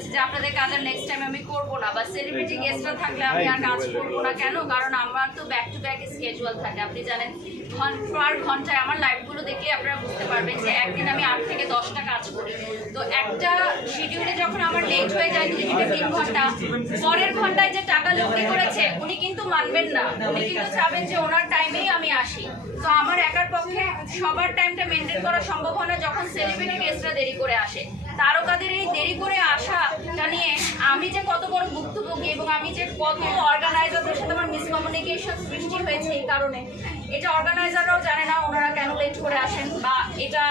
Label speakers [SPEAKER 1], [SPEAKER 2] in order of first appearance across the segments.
[SPEAKER 1] বলেছে যে আপনাদের কাজ আর নেক্সট টাইম আমি করব না। বা সেলিব্রিটি গেস্টরা থাকলে আমি আর কাজ করব না কেন? কারণ আমার তো ব্যাক টু ব্যাক স্কেজুয়াল থাকে। আপনি জানেন পার ঘন্টায় আমার লাইভগুলো দেখলে আপনারা বুঝতে পারবেন যে একদিন আমি আট থেকে দশটা কাজ করি। তো একটা শিডিউলে যখন আমার লেট হয়ে যায় দুই থেকে তিন ঘণ্টা পরের ঘন্টায় যে টাকা লক্ষ্য করেছে উনি কিন্তু মানবেন না। উনি কিন্তু চাবেন যে ওনার টাইমেই আমি আসি। তো আমার একার পক্ষে সবার টাইমটা মেনটেন করা সম্ভব হয় না যখন সেলিব্রিটি গেস্টরা দেরি করে আসে। তারকাদের এই দেরি করে আসাটা নিয়ে আমি যে কত বড় ভুক্তভোগী এবং আমি যে কত অর্গানাইজারদের সাথে আমার মিসকমিউনিকেশন সৃষ্টি হয়েছে এই কারণে, এটা অর্গানাইজাররাও জানে না ওনারা কেন লেট করে আসেন বা এটা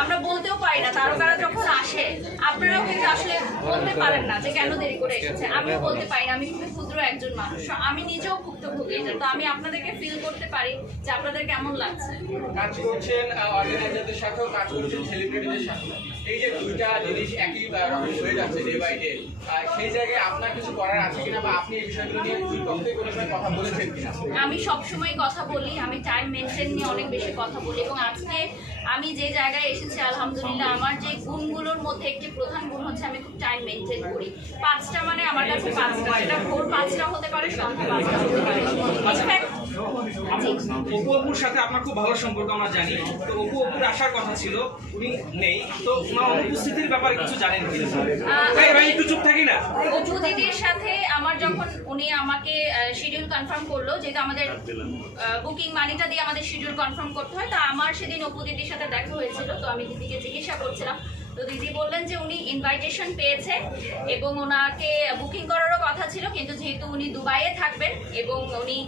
[SPEAKER 1] আমরা বলতেও পারি না। তারকারা যখন আসে আপনারাও কিন্তু আসলে বলতে পারেন না যে কেন দেরি করে এসেছে। আমিও বলতে পারি না আমি খুবই ক্ষুদ্র একজন মানুষ। আমি নিজেও ভুক্তভোগী এটা। তো আমি আপনাদেরকে ফিল করতে পারি যে আপনাদের কেমন লাগছে।
[SPEAKER 2] কাজ করছেন অর্গানাইজারদের সাথেও কাজ করছেন সেলিব্রিটিদের সাথে এই যে দুইটা জিনিস একই রকম হয়ে যাচ্ছে ডে বাই ডে সেই জায়গায় আপনার কিছু করার আছে কিনা বা আপনি এই বিষয়গুলো নিয়ে দুই পক্ষে কোনো সময় কথা বলেছেন কিনা?
[SPEAKER 1] আমি সবসময় কথা বলি আমি টাইম মেনটেন নিয়ে অনেক বেশি কথা বলি। এবং আজকে আমি যে জায়গায় এসেছি আলহামদুলিল্লাহ আমার যে গুণগুলোর মধ্যে একটি প্রধান গুণ হচ্ছে আমি খুব টাইম মেনটেন করি। পাঁচটা মানে আমার কাছে পাঁচটা। সেটা ভোর পাঁচটা হতে পারে সন্ধ্যা পাঁচটা হতে পারে।
[SPEAKER 3] অপু অপুর সাথে আপনার খুব ভালো সম্পর্ক আমরা জানি। তো অপু অপুর আসার কথা ছিল উনি নেই। তো ওনার অনুপস্থিতির ব্যাপারে কিছু জানেন ভাই ভাই একটু চুপ থাকি না।
[SPEAKER 1] অপু দিদির সাথে আমার যখন উনি আমাকে শিডিউল কনফার্ম করল যেহেতু আমাদের বুকিং মানিটা দিয়ে আমাদের শিডিউল কনফার্ম করতে হয় তা আমার সেদিন অপু দিদির সাথে দেখা হয়েছিল। তো আমি দিদিকে জিজ্ঞাসা করছিলাম তো দিদি বললেন যে উনি ইনভাইটেশন পেয়েছে এবং ওনাকে বুকিং করারও কথা ছিল, কিন্তু যেহেতু উনি দুবাইয়ে থাকবেন এবং উনি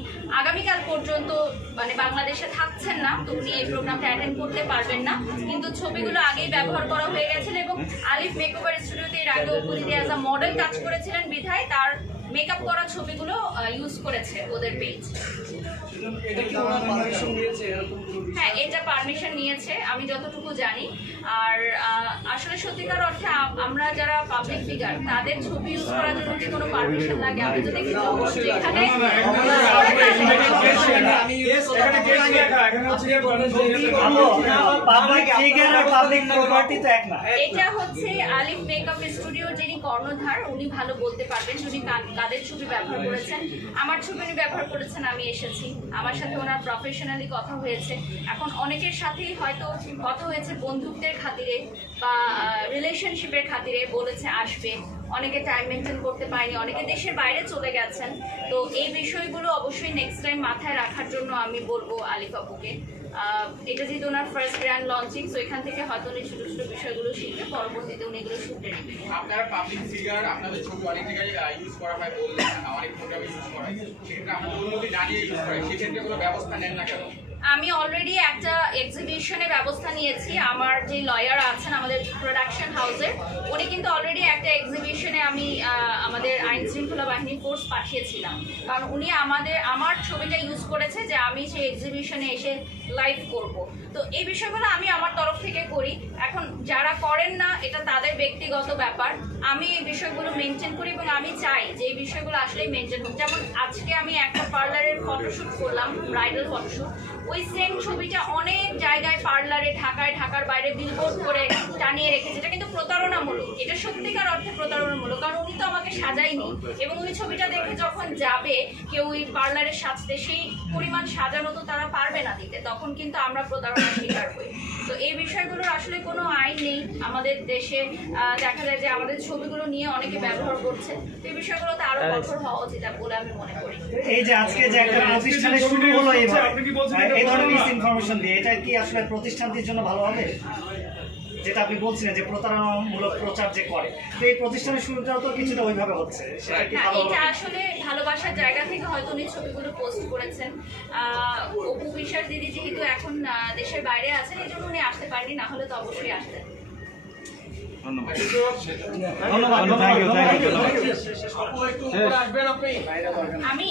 [SPEAKER 1] আগামীকাল পর্যন্ত মানে বাংলাদেশে থাকছেন না, তো উনি এই প্রোগ্রামটা অ্যাটেন্ড করতে পারবেন না। কিন্তু ছবিগুলো আগেই ব্যবহার করা হয়ে গেছিল এবং আলিফ মেকওভার স্টুডিওতে এর আগে উপরিদি অ্যাজ আ মডেল কাজ করেছিলেন বিধায়, তার মেকআপ করা ছবিগুলো ইউজ করেছে ওদের পেজ হ্যাঁ এটা পারমিশন নিয়েছে আমি যতটুকু জানি। আর আসলে সত্যিকার অর্থে আমরা যারা পাবলিক ফিগার তাদের ছবি ইউজ করার জন্য কি কোনো পারমিশন লাগে? আমি তো দেখি
[SPEAKER 4] না
[SPEAKER 1] এটা হচ্ছে আলিফ মেকআপ স্টুডিও যিনি কর্ণধার উনি ভালো বলতে পারবেন উনি কা- কাদের ছবি ব্যবহার করেছেন। আমার ছবি উনি ব্যবহার করেছেন, আমি এসেছি। আমার সাথে ওনার প্রফেশনালি কথা হয়েছে। এখন অনেকের সাথেই হয়তো কথা হয়েছে বন্ধুত্বের খাতিরে বা রিলেশনশিপের খাতিরে বলেছে, আসবে। অনেকে টাইম মেনটেন করতে পারেনি, অনেকে দেশের বাইরে চলে গেছেন। তো এই বিষয়গুলো অবশ্যই নেক্সট টাইম মাথায় রাখার জন্য আমি বলব আলিফ আপুকে। এটা যেহেতু ওনার ফার্স্ট গ্র্যান্ড লঞ্চিং তো এখান থেকে হয়তো উনি ছোটো ছোটো বিষয়গুলো শিখবে পরবর্তীতে উনি এগুলো শুনতে
[SPEAKER 2] আপনার পাবলিক ফিগার আপনাদের ছবি অনেক জায়গায় ইউজ করা হয় বললেন অনেক ইউজ করা হয়। সেক্ষেত্রে আপনার অনুমতি না নিয়ে ইউজ করে সেক্ষেত্রে কোনো ব্যবস্থা নেন না কেন?
[SPEAKER 1] আমি অলরেডি একটা এক্সিবিশনে ব্যবস্থা নিয়েছি। আমার যে লয়ার আছেন আমাদের প্রোডাকশন হাউসের উনি কিন্তু অলরেডি একটা এক্সিবিশনে আমি আমাদের আইন শৃঙ্খলা বাহিনীর কোর্স পাঠিয়েছিলাম। কারণ উনি আমাদের, আমার ছবিটা ইউজ করেছে যে আমি সেই এক্সিবিশনে এসে লাইভ করব। তো এই বিষয়গুলো আমি আমার তরফ থেকে করি। এখন যারা করেন না, এটা তাদের ব্যক্তিগত ব্যাপার। আমি এই বিষয়গুলো মেনটেন করি এবং আমি চাই যে এই বিষয়গুলো আসলেই মেনটেন যেমন আজকে আমি একটা পার্লারের ফটোশ্যুট করলাম ব্রাইডাল ফটোশ্যুট ওই সেম ছবিটা অনেক জায়গায় পার্লারে ঢাকায় ঢাকার বাইরে বিলবোর্ড করে টানিয়ে রেখেছে। এটা কিন্তু প্রতারণামূলক। এটা সত্যিকার অর্থে প্রতারণামূলক। কারণ উনি তো আমাকে সাজায়নি। এবং ওই ছবিটা দেখে যখন যাবে কেউ ওই পার্লারে সাজতে সেই পরিমাণ সাজানো তো তারা পারবে না দিতে। তখন কিন্তু আমরা প্রতারণার শিকার হই। তো এই বিষয়গুলোর আসলে কোনো আইন নেই আমাদের দেশে। দেখা যায় যে আমাদের ছবিগুলো নিয়ে অনেকে ব্যবহার করছে। তো এই বিষয়গুলোতে আরও কঠোর হওয়া উচিত বলে আমি মনে করি।
[SPEAKER 4] এই যে আজকে যে একটা প্রতিষ্ঠানে শুরু হলো এইভাবে এই ধরনের মিস ইনফরমেশন দিয়ে এটা কি আসলে প্রতিষ্ঠানটির জন্য ভালো হবে? যেটা আপনি বলছিলেন যে প্রতারণামূলক প্রচার যে করে। তো এই প্রতিষ্ঠানের শুরুটাও তো কিছুটা ওইভাবে হচ্ছে। সেটা কি ভালো
[SPEAKER 1] এটা আসলে ভালোবাসার জায়গা থেকে হয়তো উনি ছবিগুলো পোস্ট করেছেন। অপু বিশ্বাস দিদি যেহেতু এখন আহ, দেশের বাইরে আছেন এই জন্য উনি আসতে পারেনি না হলে তো অবশ্যই আসতেন।
[SPEAKER 4] ধন্যবাদ। থ্যাংক ইউ থ্যাংক ইউ
[SPEAKER 2] আপু একটু উপরে আসবেন আপনি?
[SPEAKER 1] আমি?